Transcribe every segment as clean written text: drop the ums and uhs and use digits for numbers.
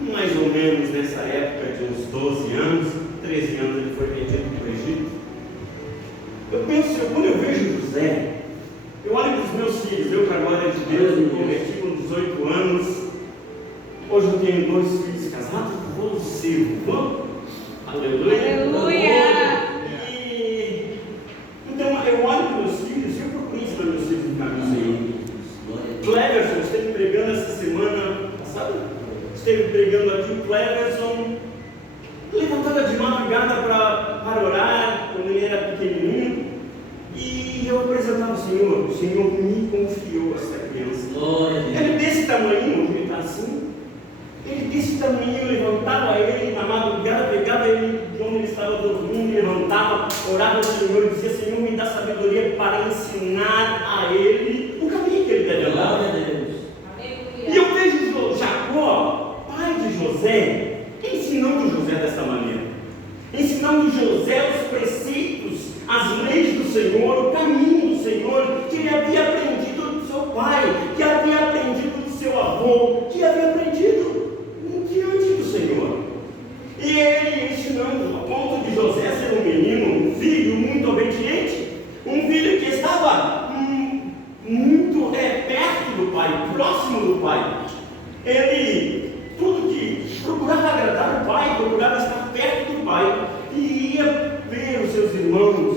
mais ou menos nessa época de uns 12 anos, 13 anos ele foi vendido para o Egito. Eu penso, quando eu vejo José, eu olho para os meus filhos, eu para a glória de Deus, me converti com 18 anos, hoje eu tenho 2 filhos casados, vou servo, aleluia, aleluia. Então eu olho para os meus filhos e eu procuro ensinar meus filhos no caminho do Senhor. Cleverson esteve pregando essa semana passada, esteve pregando aqui. Cleverson levantava de madrugada para orar quando ele era pequenininho, e eu apresentava o Senhor me confiou essa criança. Ele desse tamanho, ele está assim, ele desse tamanho, levantava ele na madrugada, pegava ele de onde ele estava dormindo, levantava, orava ao Senhor e dizia: Senhor, me dá sabedoria para ensinar a ele o caminho que ele deve andar. E eu vejo Jacó, pai de José, ensinando José dessa maneira, ensinando José os preceitos, as leis do Senhor, o caminho do Senhor, que ele havia aprendido do seu pai, que havia aprendido do seu avô, que havia aprendido diante do Senhor. E ele ensinando, a ponto de José ser um menino, um filho muito obediente, um filho que estava muito perto do pai, próximo do pai. Ele, tudo que procurava agradar o pai, procurava estar perto do pai, e ia ver os seus irmãos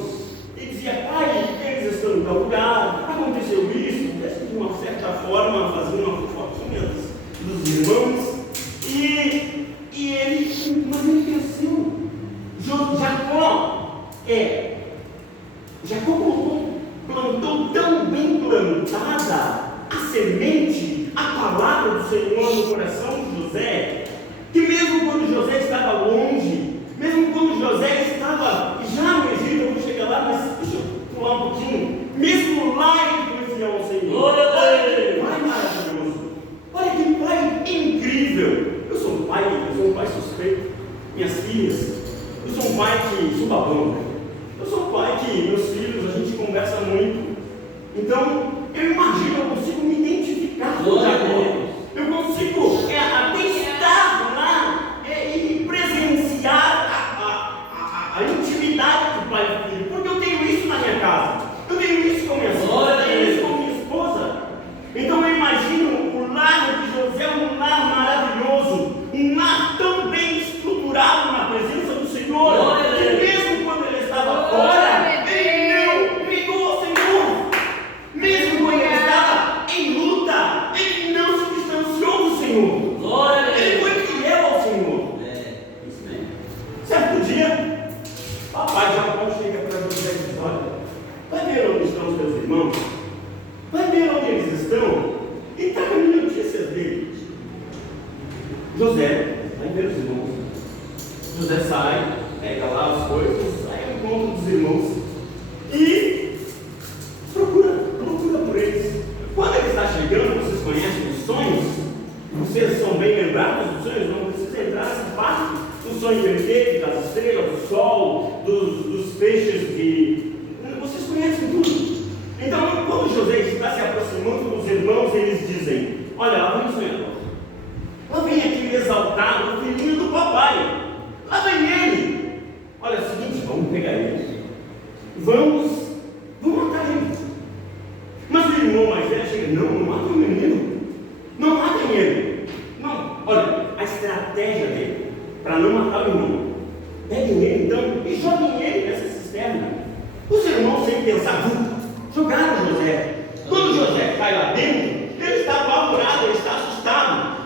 e dizia: pai, eles estão em tal lugar, aconteceu isso, de uma certa forma fazia uma fofoquinha dos irmãos. E ele, mas ele pensou, Jacó plantou tão bem plantada a semente, a palavra do Senhor no coração de José, que mesmo quando José estava longe, mesmo quando José estava já no Egito, eu vou chegar lá, mas deixa eu pular um pouquinho, mesmo lá ele foi fiel ao Senhor. Olha que pai maravilhoso, olha que pai incrível. Eu sou um pai suspeito, minhas filhas, eu sou um pai que sou babão, eu sou um pai que meus filhos, a gente conversa muito, então eu imagino, eu consigo me identificar com Jacó, eu consigo até estar lá e presenciar a intimidade do pai e do filho, porque eu tenho isso na minha casa, eu tenho isso com minha esposa, eu tenho isso com minha esposa. Então eu imagino o lar de José, um lar maravilhoso, um lar tão bem estruturado na presença do Senhor, que mesmo quando ele estava fora, ele não negou ao Senhor, mesmo quando ele estava em luta, ele não se distanciou do Senhor, ele foi fiel ao Senhor. Certo dia, papai Jacó chega para José e diz: olha, vai ver onde estão os teus irmãos, vai ver onde eles estão e traga-me notícias deles. José vai ver os irmãos. José sai, pega lá as coisas, sai ao encontro dos irmãos e procura por eles. Quando ele está chegando, vocês conhecem os sonhos? Vocês são bem lembrados dos sonhos? Não precisa entrar nessa parte do sonho perfeito, das estrelas, do sol, dos peixes vocês conhecem tudo. Então, quando José está se aproximando dos irmãos, eles dizem: olha, lá vem o sonhador, lá vem aquele exaltado, o filhinho do papai, lá vem ele. Olha, é o seguinte, vamos pegar ele, vamos matar ele. Mas o irmão mais velho chega: não matem o menino, não matem ele. Não, olha, a estratégia dele para não matar o irmão: peguem ele então e joguem ele nessa cisterna. Os irmãos, sem pensar, jogaram José. Quando José cai lá dentro, ele está apavorado, ele está assustado.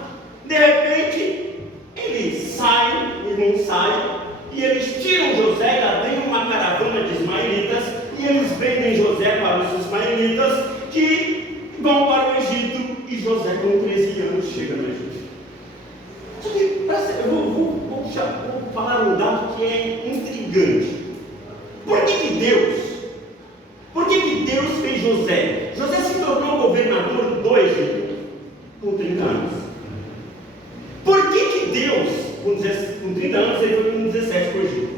De repente, ele sai, o irmão sai, e eles tiram José, lá vem uma caravana de ismaelitas, e eles vendem José para os ismaelitas, que vão para o Egito, e José com 13 anos chega no Egito. Só que, eu vou falar um dado que é intrigante. Por que Deus fez José? José se tornou governador do Egito com 30 anos. Por que Deus, com 30 anos, ele foi com 17 para o Egito?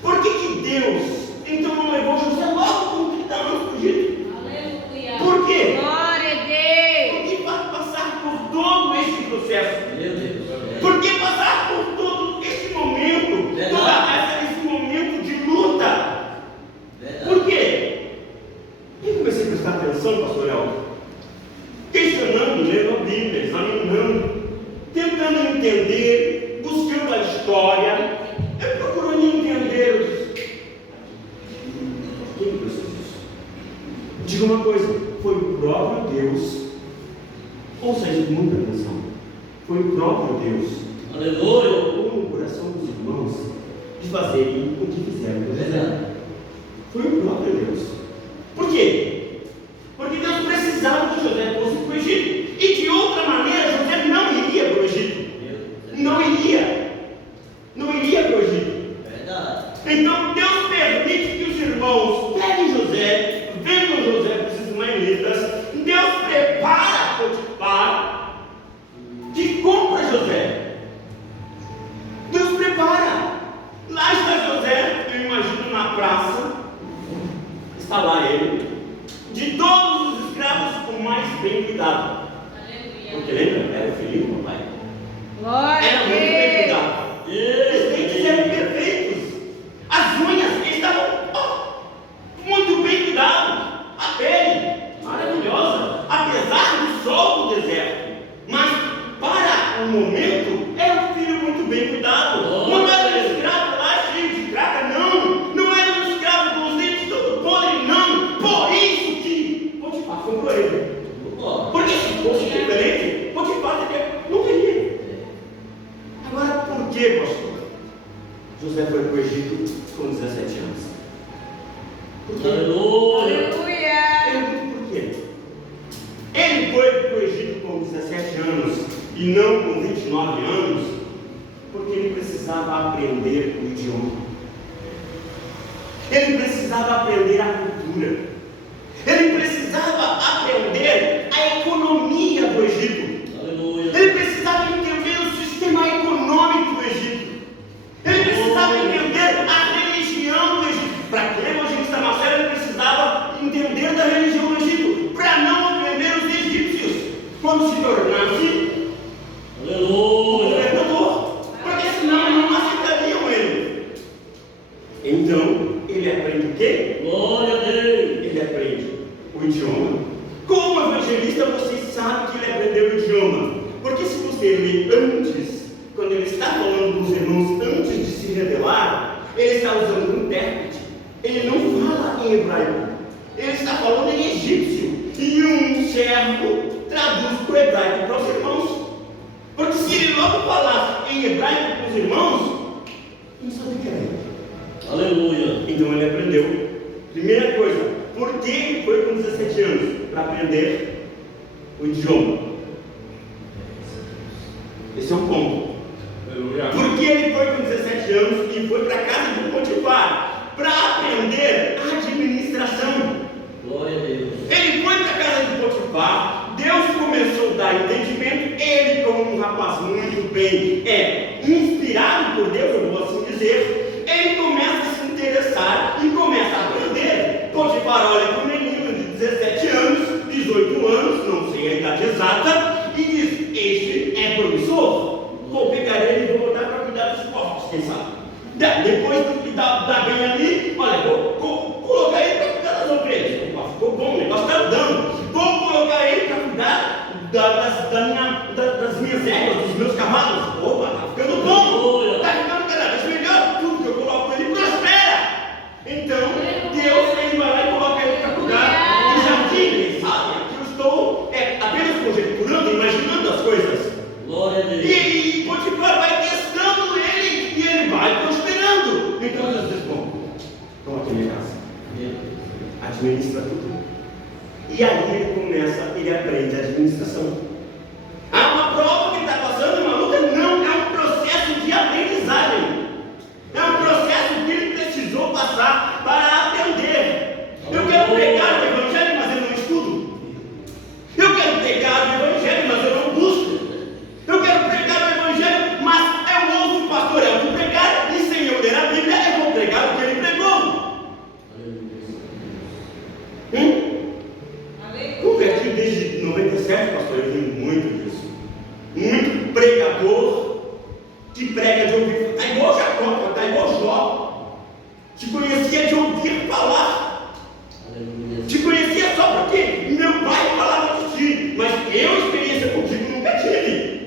Por que Deus, então, não levou José logo com 30 anos para o Egito? Aleluia! Por quê? Glória a Deus! Porque vai passar por todo esse processo. Por que passar por todo esse momento, esse momento de luta? Por quê? Eu comecei a prestar atenção, pastor Elton, questionando, lendo a Bíblia, examinando, tentando entender, buscando a história, procurando entender quem pensou isso. Diga uma coisa, foi o próprio Deus, ouça isso com muita atenção, foi o próprio Deus, colocou no coração dos irmãos de fazerem o que fizeram. Foi o próprio Deus. Por quê? Porque Deus precisava que José fosse para o Egito. E de outra maneira, José não iria para o Egito. Não iria para o Egito. Então Deus permite que os irmãos peguem José, vendam José para os ismaelitas. Deus prepara Potifar, que compra José. Deus prepara. Lá está José, eu imagino na praça. Está lá ele, de todos os escravos, o mais bem cuidado. Porque lembra? Era o filhinho do papai. Era muito bem cuidado. Os dentes eram perfeitos. As unhas estavam muito bem cuidadas. A pele maravilhosa, apesar do sol do deserto. Mas para o momento era um filho muito bem cuidado. Não era um escravo lá cheio de craca, não. Não era um escravo com os dentes todo podre, não. Por isso que Potifar foi por ele. Porque se fosse diferente, Potifar não queria. Agora, por que, pastor? José foi para o Egito com 17 anos. Por quê? Aleluia! Por quê? Ele foi para o Egito com 17 anos e não com 29 anos, porque ele precisava aprender o idioma. Ele precisava aprender a cultura. Ele precisava aprender a economia do Egito. Aleluia! Ele precisava entender o sistema econômico do Egito. Ele precisava entender a religião do Egito. Para que o evangelista Marcelo precisava entender da religião do Egito, para não ofender os egípcios quando se tornasse governador, porque senão não aceitariam ele. Então ele aprende o quê? Glória a Deus! Ele aprende o idioma. Como evangelista, você sabe que ele aprendeu o idioma, porque se você ler antes, quando ele está falando com os irmãos antes de se revelar, ele está usando um intérprete. Ele não fala em hebraico, ele está falando em egípcio, e um servo traduz para o hebraico para os irmãos. Porque se ele logo falasse em hebraico para os irmãos, não sabia o que era ele. Aleluia! Então ele aprendeu. Primeira coisa, por que ele foi com 17 anos? Para aprender o idioma. Esse é um ponto. Por que ele foi com 17 anos e foi para a casa de Potifar? Para aprender a administração. Glória a Deus! Ele foi para a casa de Potifar, Deus começou a dar entendimento, ele como um rapaz muito bem, inspirado por Deus, eu vou assim dizer, ele começa a se interessar e começa a aprender. Potifar olha para um menino de 17 anos, 18 anos, não sei a idade exata, e diz, este é promissor, vou pegar ele e vou botar para cuidar dos corpos, quem sabe? Depois do que dá bem ali, olha, vou colocar ele para cuidar das ovelhas. Ficou bom, o negócio está andando. Vou colocar ele para cuidar das minhas éguas, dos meus cavalos. Opa, está ficando bom, está ficando cada vez melhor. Tudo que eu coloco ele prospera. Então, Deus ele vai lá e coloca ele para cuidar do jardim, sabe? Aqui eu estou apenas conjecturando, imaginando as coisas. Glória a Deus! E Potifar vai testando ele e ele vai prosperando. Então Deus diz, bom, te prega de ouvir, está igual Jacó, está igual Jó, te conhecia de ouvir falar, te conhecia só porque meu pai falava de ti, mas eu experiência contigo nunca tive.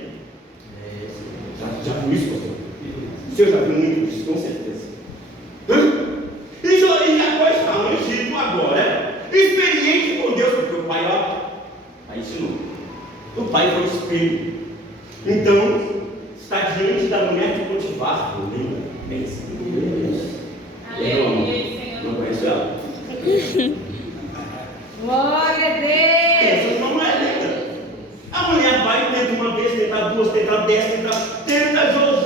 Já viu isso, pastor? O senhor já viu muito disso, com certeza. E Jacó está no Egito agora, experiente com Deus, porque o pai aí ensinou. O pai foi espelho. Então, está diante da mulher de Potifar, lembra? Pensa. Não conheço ela? Glória a Deus! Essa não é linda. A mulher vai, tenta uma vez, tenta duas, tenta 10, tenta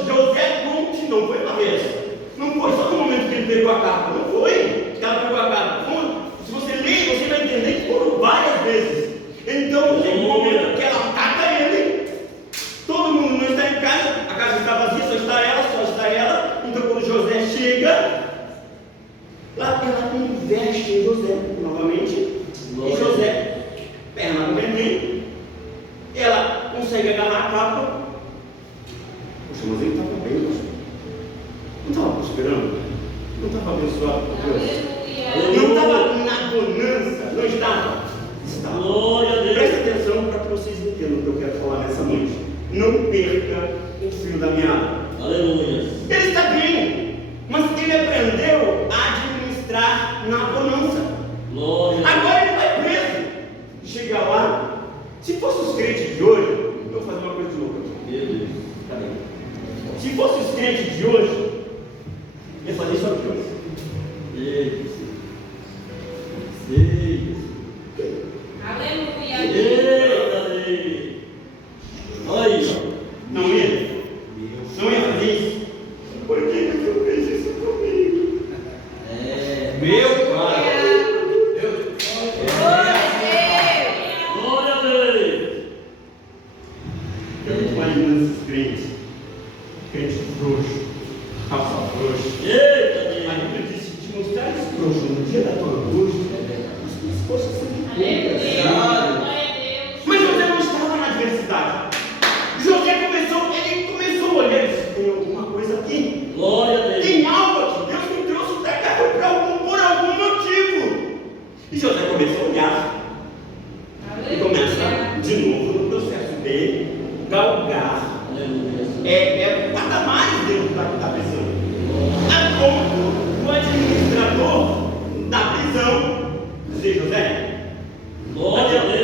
José conte, não foi uma vez. Não foi só no momento que ele pegou a capa, não foi que ela pegou a capa. Se você ler, você vai entender que foram várias vezes. Então, tem um momento que ela ataca ele. Todo mundo não está em casa, a casa está vazia, só está ela. Então, quando José chega, lá ela investe em José novamente. E José, perna no veneno, ela consegue agarrar a capa. Poxa, mas ele estava bem, pastor. Não estava prosperando? Não estava abençoado por Deus? Não estava na bonança? Não estava? Glória a Deus. Presta atenção para que vocês entendam o que eu quero falar nessa noite. Não perca o fio da meada. Aleluia. Ele está bem, mas ele aprendeu a administrar na bonança. Glória. Agora ele vai preso. Chega lá. Se fosse os crentes de hoje, eu vou fazer uma coisa de louca aqui. Meu Deus. Cadê? Se fosse os crentes de hoje, ia fazer isso aqui hoje. Eita. Eita. Aleluia! Eita. Olha. Não ia? Não ia fazer isso? Por que você fez isso comigo? Meu pai. Glória a Glória a Deus. Eu fico imaginando esses crentes. Crente frouxo, calça frouxa. Eita. A Bíblia diz que te mostrar esse frouxo no dia da tua angústia, as tuas forças são poucas. Mas José não estava na adversidade. José começou a olhar e disse: tem alguma coisa aqui. Glória a Deus. Tem algo aqui. Deus me trouxe para cá por algum motivo. E José começou a olhar. E começa de novo no processo de galgar. Aleluia. Patamares dentro da prisão. A ponto do administrador da prisão dizer: José, Glória a Deus.